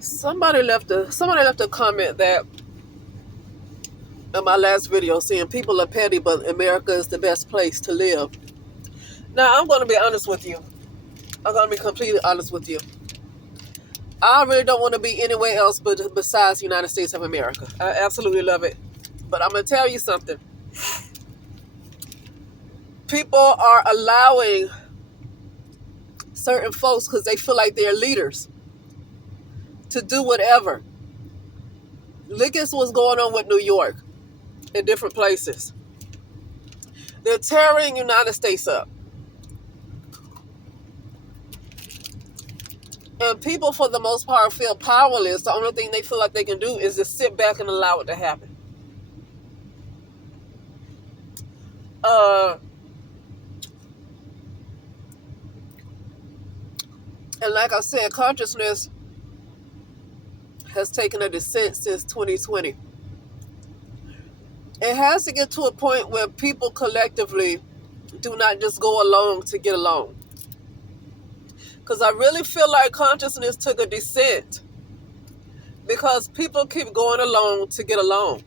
Somebody left a comment that in my last video saying people are petty, but America is the best place to live. Now I'm going to be honest with you. I'm going to be completely honest with you. I really don't want to be anywhere else but besides the United States of America. I absolutely love it. But I'm going to tell you something. People are allowing certain folks, because they feel like they're leaders, to do whatever. Look at what's going on with New York and different places. They're tearing the United States up. And people, for the most part, feel powerless. The only thing they feel like they can do is just sit back and allow it to happen. And like I said, consciousness has taken a descent since 2020. It has to get to a point where people collectively do not just go along to get along. Because I really feel like consciousness took a descent because people keep going along to get along.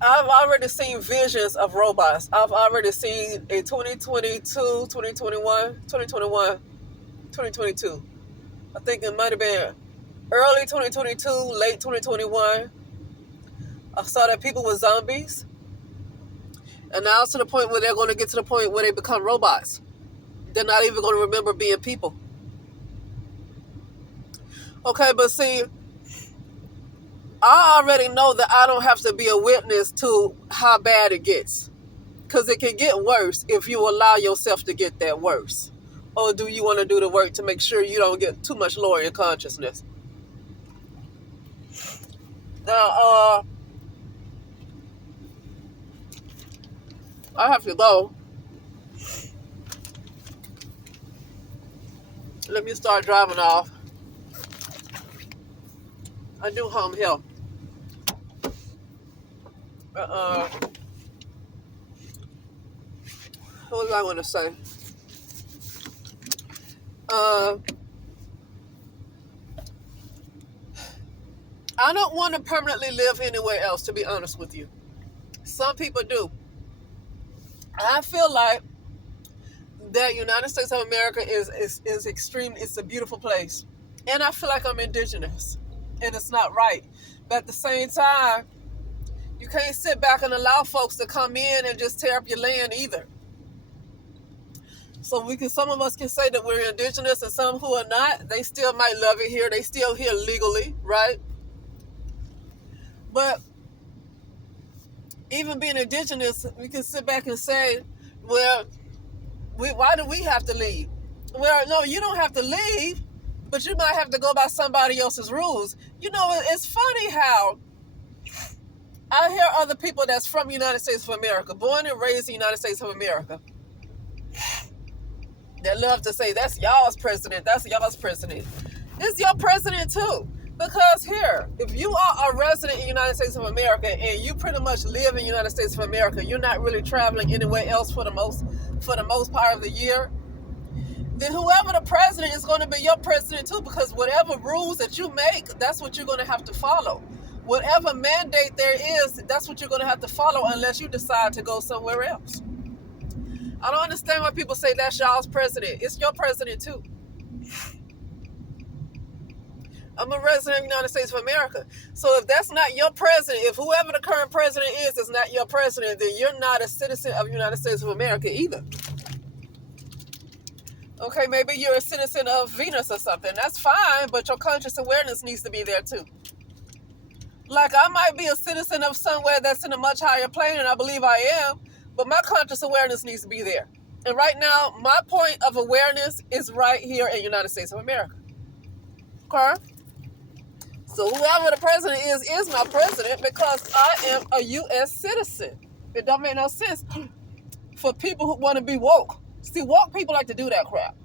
I've already seen visions of robots. I've already seen a 2022. I think it might have been early 2022, late 2021. I saw that people were zombies. And now it's to the point where they're going to get to the point where they become robots. They're not even going to remember being people. Okay, but see, I already know that I don't have to be a witness to how bad it gets. Because it can get worse if you allow yourself to get that worse. Or do you want to do the work to make sure you don't get too much lower in consciousness? Now, I have to go. Let me start driving off. I do home health. What was I going to say? I don't want to permanently live anywhere else, to be honest with you. Some people do. I feel like the United States of America is extreme. It's a beautiful place. And I feel like I'm indigenous. And it's not right. But at the same time, you can't sit back and allow folks to come in and just tear up your land either. So some of us can say that we're indigenous, and some who are not, they still might love it here. They still here legally, right? But even being indigenous, we can sit back and say, well, why do we have to leave? Well, no, you don't have to leave, but you might have to go by somebody else's rules. You know, it's funny how I hear other people that's from the United States of America, born and raised in the United States of America, that love to say, that's y'all's president, that's y'all's president. It's your president too. Because here, if you are a resident in the United States of America and you pretty much live in the United States of America, you're not really traveling anywhere else for the most part of the year, then whoever the president is going to be your president too, because whatever rules that you make, that's what you're going to have to follow. Whatever mandate there is, that's what you're going to have to follow unless you decide to go somewhere else. I don't understand why people say that's y'all's president. It's your president too. I'm a resident of the United States of America. So if that's not your president, if whoever the current president is not your president, then you're not a citizen of the United States of America either. Okay, maybe you're a citizen of Venus or something. That's fine, but your conscious awareness needs to be there too. Like, I might be a citizen of somewhere that's in a much higher plane, and I believe I am, but my conscious awareness needs to be there. And right now, my point of awareness is right here in the United States of America. Okay? So whoever the president is my president because I am a U.S. citizen. It don't make no sense for people who want to be woke. See, woke people like to do that crap.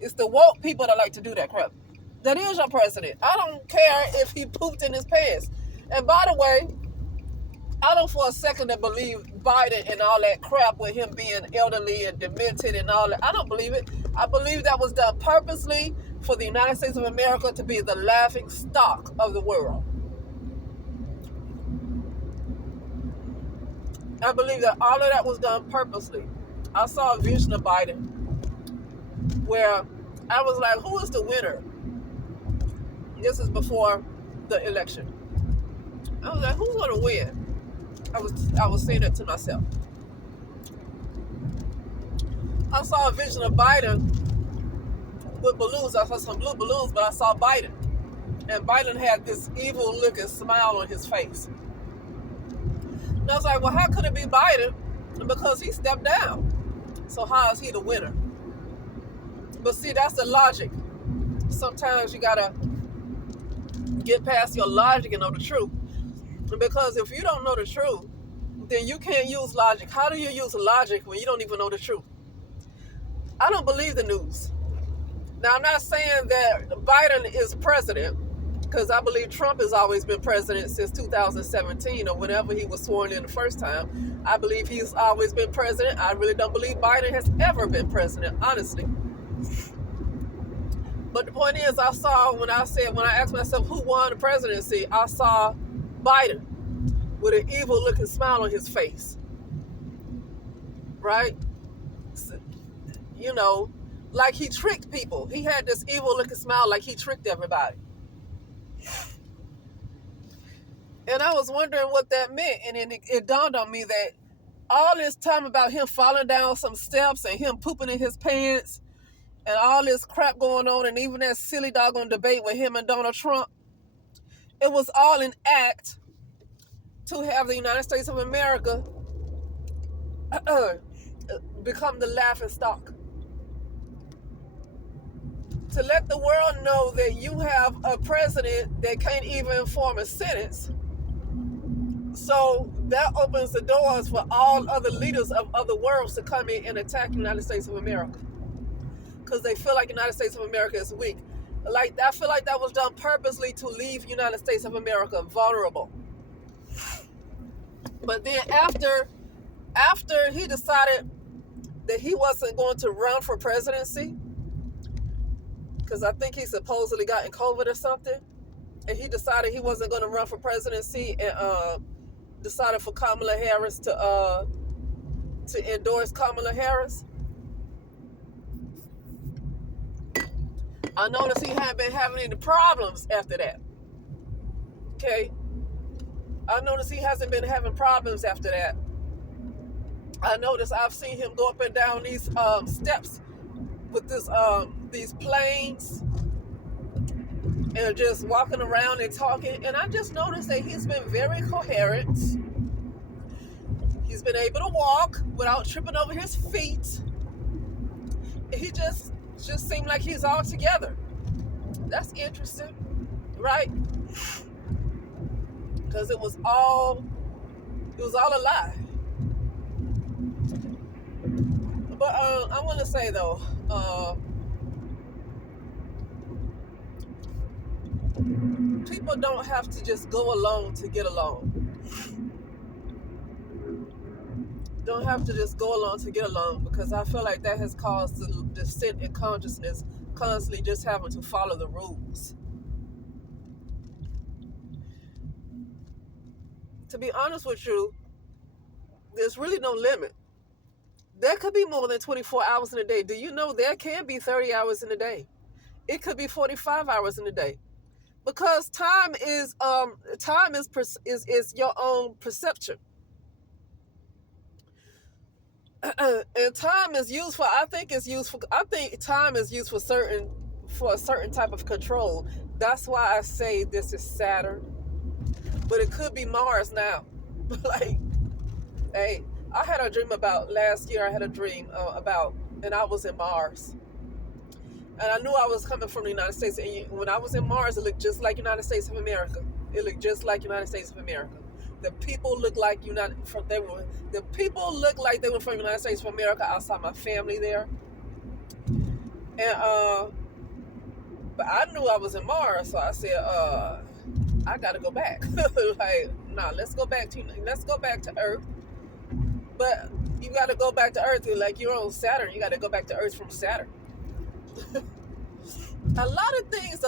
It's the woke people that like to do that crap. That is your president. I don't care if he pooped in his pants. And by the way, I don't for a second to believe Biden and all that crap with him being elderly and demented and all that. I don't believe it. I believe that was done purposely for the United States of America to be the laughing stock of the world. I believe that all of that was done purposely. I saw a vision of Biden where I was like, who is the winner? This is before the election. I was like, who's going to win? I was saying it to myself. I saw a vision of Biden with balloons. I saw some blue balloons, but I saw Biden. And Biden had this evil looking smile on his face. And I was like, well, how could it be Biden? Because he stepped down. So how is he the winner? But see, that's the logic. Sometimes you gotta get past your logic and know the truth. Because if you don't know the truth, then you can't use logic. How do you use logic when you don't even know the truth? I don't believe the news. Now, I'm not saying that Biden is president, because I believe Trump has always been president since 2017 or whenever he was sworn in the first time. I believe he's always been president. I really don't believe Biden has ever been president, honestly. But the point is, I saw when I asked myself who won the presidency, I saw Biden with an evil looking smile on his face. Right? You know, like he tricked people. He had this evil looking smile like he tricked everybody. And I was wondering what that meant. And then it dawned on me that all this time about him falling down some steps and him pooping in his pants and all this crap going on, and even that silly doggone debate with him and Donald Trump, it was all an act to have the United States of America become the laughing stock. To let the world know that you have a president that can't even form a sentence. So that opens the doors for all other leaders of other worlds to come in and attack the United States of America. Because they feel like the United States of America is weak. Like, I feel like that was done purposely to leave United States of America vulnerable. But then after he decided that he wasn't going to run for presidency, because I think he supposedly gotten COVID or something, and he decided he wasn't going to run for presidency, and decided for Kamala Harris to endorse Kamala Harris. I noticed he hadn't been having any problems after that. Okay? I noticed he hasn't been having problems after that. I noticed I've seen him go up and down these steps with these planes and just walking around and talking. And I just noticed that he's been very coherent. He's been able to walk without tripping over his feet. He just seemed like he's all together. That's interesting, right? Because it was all a lie. But I want to say though, people don't have to just go along to get along. Don't have to just go along to get along, because I feel like that has caused the descent in consciousness, constantly just having to follow the rules. To be honest with you, there's really no limit. There could be more than 24 hours in a day. Do you know there can be 30 hours in a day? It could be 45 hours in a day. Because time is your own perception. And time is used for, I think time is used for a certain type of control. That's why I say this is Saturn. But it could be Mars now. Like, hey, I had a dream about last year. I had a dream and I was in Mars. And I knew I was coming from the United States. And when I was in Mars, it looked just like United States of America. It looked just like United States of America. The people looked like they were from the United States of America. I saw my family there. And but I knew I was in Mars, so I said, I gotta go back. Like, Now let's go back to Earth. But you got to go back to Earth. Like you're on Saturn, you got to go back to Earth from Saturn. A lot of things,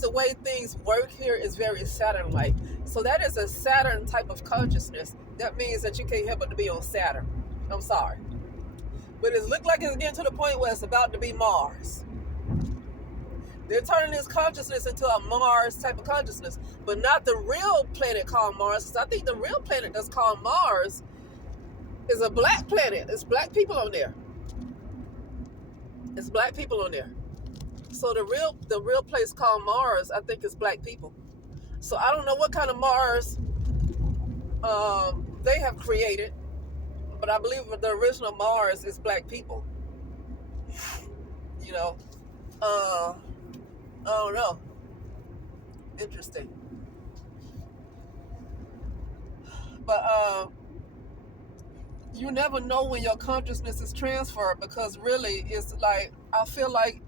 the way things work here is very Saturn-like. So that is a Saturn type of consciousness. That means that you can't help but to be on Saturn. I'm sorry. But it looks like it's getting to the point where it's about to be Mars. They're turning this consciousness into a Mars type of consciousness, but not the real planet called Mars. Because I think the real planet that's called Mars is a black planet. It's black people on there. It's black people on there. So the real place called Mars, I think, is black people. So I don't know what kind of Mars they have created, but I believe the original Mars is black people. You know, I don't know. Interesting. But you never know when your consciousness is transferred, because really it's like, I feel like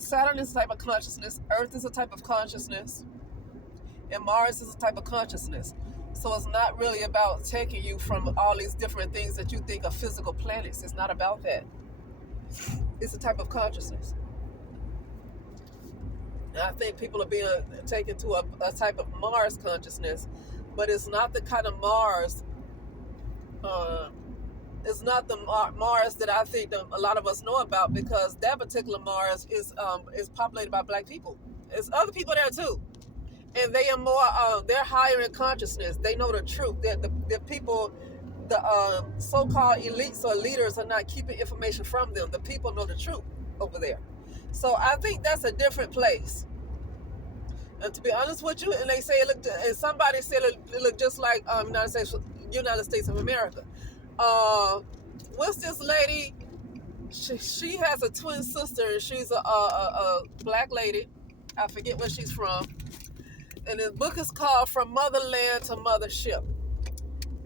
Saturn is a type of consciousness, Earth is a type of consciousness, and Mars is a type of consciousness. So it's not really about taking you from all these different things that you think are physical planets. It's not about that. It's a type of consciousness. And I think people are being taken to a type of Mars consciousness, but it's not the kind of Mars. It's not the Mars that I think a lot of us know about, because that particular Mars is populated by black people. There's other people there too, and they are more. They're higher in consciousness. They know the truth. That the people, the so-called elites or leaders, are not keeping information from them. The people know the truth over there. So I think that's a different place. And to be honest with you, and they say it looked, and somebody said it looked just like United States of America. What's this lady? She has a twin sister, and she's a black lady. I forget where she's from. And the book is called From Motherland to Mothership.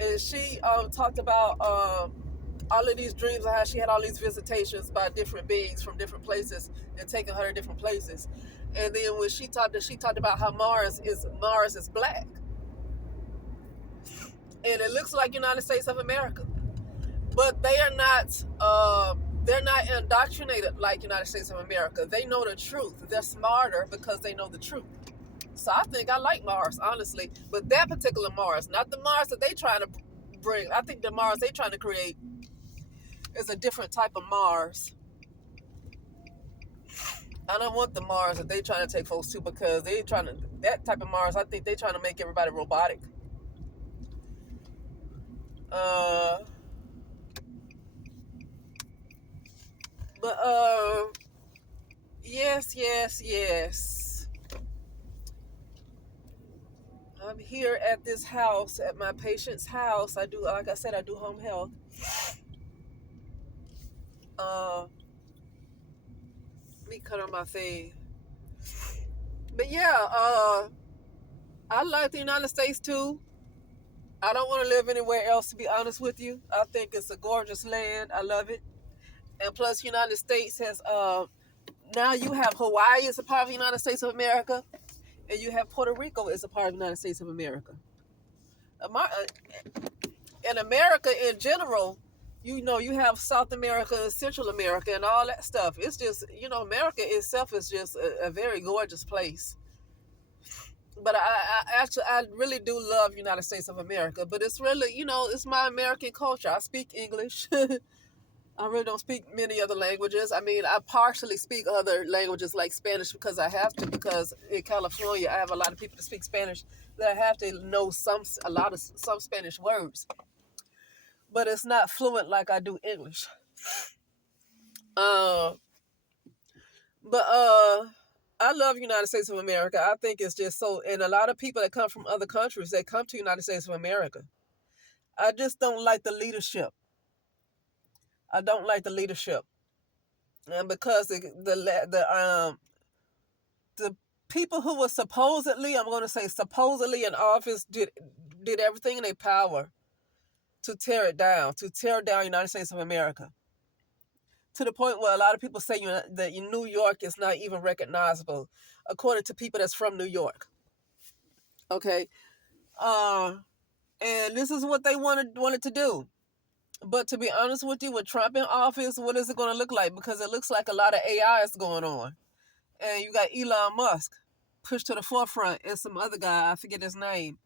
And she talked about all of these dreams of how she had all these visitations by different beings from different places and taking her to different places. And then when she talked about how Mars is black. And it looks like United States of America. But they are not they're not indoctrinated like United States of America. They know the truth. They're smarter because they know the truth. So I think I like Mars, honestly. But that particular Mars, not the Mars that they trying to bring. I think the Mars they trying to create is a different type of Mars. I don't want the Mars that they trying to take folks to, because they trying to, that type of Mars, I think they trying to make everybody robotic. But yes. I'm here at this house, at my patient's house. I do, like I said, I do home health. Let me cut on my thing. But yeah, I like the United States too. I don't want to live anywhere else, to be honest with you. I think it's a gorgeous land. I love it. And plus, United States has, now you have Hawaii as a part of the United States of America, and you have Puerto Rico as a part of the United States of America. In America in general, you have South America and Central America and all that stuff. It's just, America itself is just a very gorgeous place. But I really do love United States of America. But it's really, it's my American culture. I speak English. I really don't speak many other languages. I mean, I partially speak other languages like Spanish because I have to, because in California, I have a lot of people that speak Spanish that I have to know some Spanish words. But it's not fluent like I do English. But I love United States of America. I think it's just so, and a lot of people that come from other countries, they come to United States of America. I just don't like the leadership. I don't like the leadership, and because the people who were supposedly, I'm going to say supposedly in office, did everything in their power to tear down United States of America, to the point where a lot of people say that New York is not even recognizable, according to people that's from New York. Okay, And this is what they wanted to do. But to be honest with you, with Trump in office, what is it going to look like? Because it looks like a lot of AI is going on. And you got Elon Musk pushed to the forefront and some other guy, I forget his name.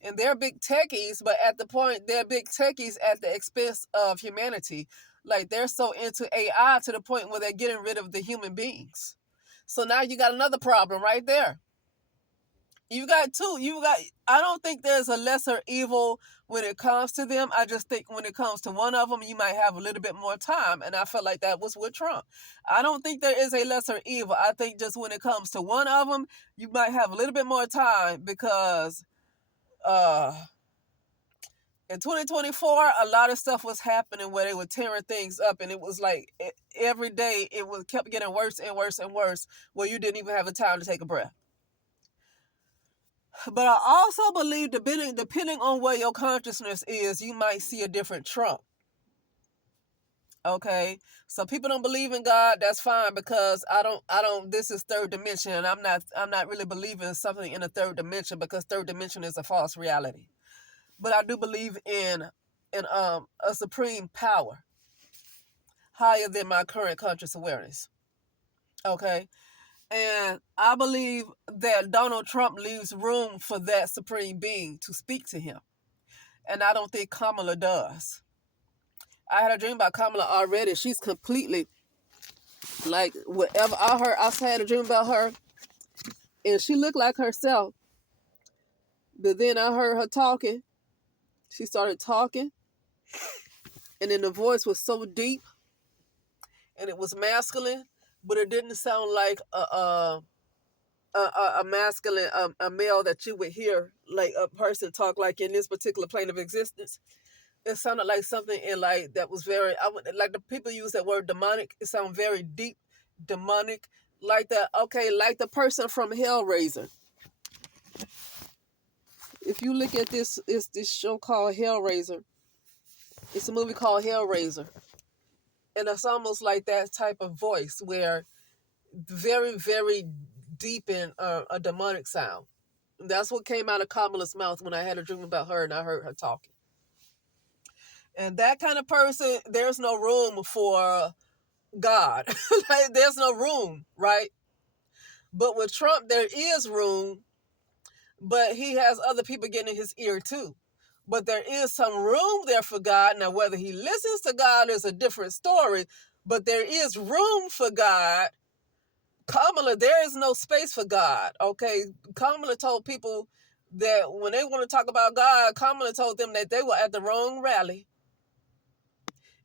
And they're big techies, but at the point, they're big techies at the expense of humanity. Like, they're so into AI to the point where they're getting rid of the human beings. So now you got another problem right there. I don't think there's a lesser evil when it comes to them. I just think when it comes to one of them, you might have a little bit more time. And I felt like that was with Trump. I don't think there is a lesser evil. I think just when it comes to one of them, you might have a little bit more time because in 2024, a lot of stuff was happening where they were tearing things up, and it was like every day kept getting worse and worse and worse, where you didn't even have the time to take a breath. But I also believe depending on where your consciousness is, you might see a different Trump. Okay, so people don't believe in God. That's fine, because I don't. This is third dimension, and I'm not really believing something in a third dimension, because third dimension is a false reality. But I do believe in a supreme power higher than my current conscious awareness. Okay, and I believe that Donald Trump leaves room for that supreme being to speak to him, and I don't think Kamala does. I had a dream about Kamala already. She's completely like whatever I heard. I had a dream about her, and she looked like herself. But then I heard her talking. She started talking, and then the voice was so deep, and it was masculine, but it didn't sound like a masculine, a male that you would hear like a person talk like in this particular plane of existence. It sounded like something in like that was very, like the people use that word demonic. It sounded very deep, demonic, like that. Okay, like the person from Hellraiser. If you look at this, it's this show called Hellraiser. It's a movie called Hellraiser, and it's almost like that type of voice where very, very deep in a demonic sound. That's what came out of Kamala's mouth when I had a dream about her and I heard her talking. And that kind of person, there's no room for God. Like, there's no room, right? But with Trump, there is room, but he has other people getting in his ear too. But there is some room there for God. Now, whether he listens to God is a different story, but there is room for God. Kamala, there is no space for God, okay? Kamala told people that when they want to talk about God, Kamala told them that they were at the wrong rally.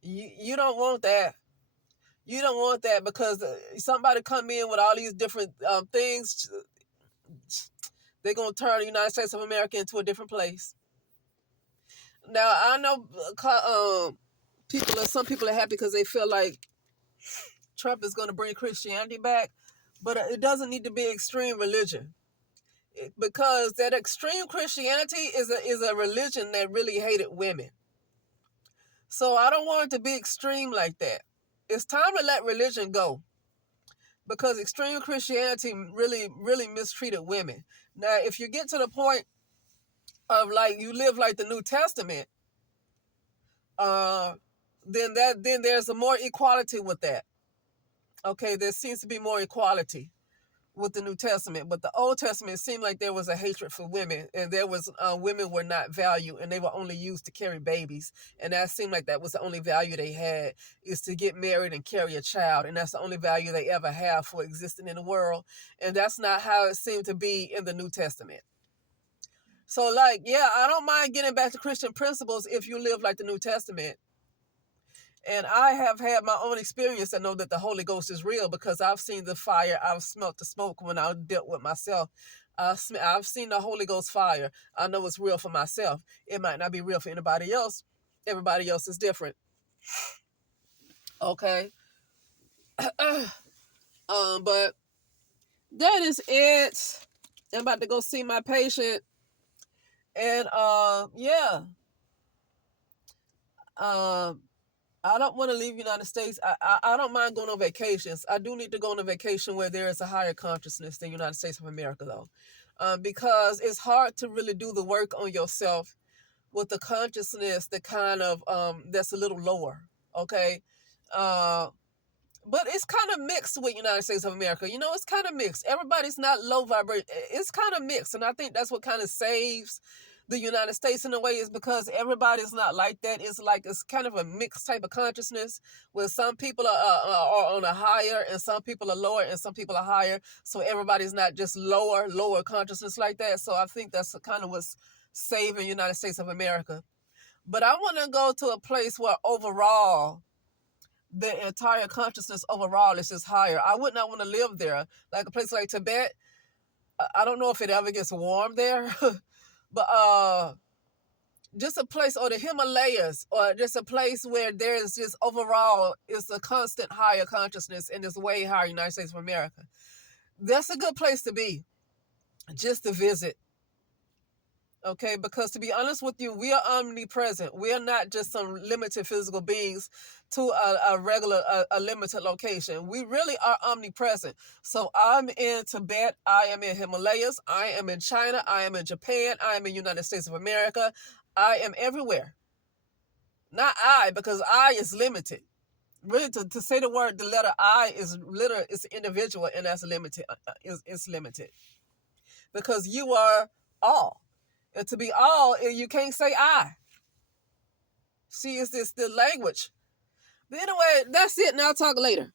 You don't want that. You don't want that, because somebody come in with all these different things. They're going to turn the United States of America into a different place. Now, I know some people are happy because they feel like Trump is going to bring Christianity back, but it doesn't need to be extreme religion, because that extreme Christianity is a religion that really hated women. So I don't want it to be extreme like that. It's time to let religion go, because extreme Christianity really, really mistreated women. Now, if you get to the point of like you live like the New Testament, then there's a more equality with that. Okay, there seems to be more equality with the New Testament, but the Old Testament seemed like there was a hatred for women, and there was women were not valued, and they were only used to carry babies, and that seemed like that was the only value they had, is to get married and carry a child, and that's the only value they ever have for existing in the world, and that's not how it seemed to be in the New Testament. So, like, yeah, I don't mind getting back to Christian principles if you live like the New Testament. And I have had my own experience. I know that the Holy Ghost is real, because I've seen the fire. I've smelt the smoke when I dealt with myself. I've seen the Holy Ghost fire. I know it's real for myself. It might not be real for anybody else. Everybody else is different. Okay. But that is it. I'm about to go see my patient. And yeah. I don't want to leave the United States. I don't mind going on vacations. I do need to go on a vacation where there is a higher consciousness than the United States of America, though. Because it's hard to really do the work on yourself with the consciousness that kind of that's a little lower. Okay. Uh but it's kind of mixed with United States of America. You know, it's kind of mixed. Everybody's not low vibrate. It's kind of mixed. And I think that's what kind of saves the United States in a way, is because everybody's not like that. It's like it's kind of a mixed type of consciousness where some people are on a higher and some people are lower and some people are higher. So everybody's not just lower consciousness like that. So I think that's kind of what's saving United States of America. But I want to go to a place where overall the entire consciousness overall is just higher. I would not want to live there. Like a place like Tibet, I don't know if it ever gets warm there, but just a place, or the Himalayas, or just a place where there's just overall is a constant higher consciousness and is way higher United States of America. That's a good place to be, just to visit. Okay, because to be honest with you, we are omnipresent. We are not just some limited physical beings to a regular, a limited location. We really are omnipresent. So I'm in Tibet, I am in Himalayas, I am in China, I am in Japan, I am in United States of America. I am everywhere. Not I, because I is limited. Really, to say the word, the letter I is literal, it's individual, and that's limited. Is limited because you are all. And to be all, you can't say I. See, it's this the language. But anyway, that's it. Now I'll talk later.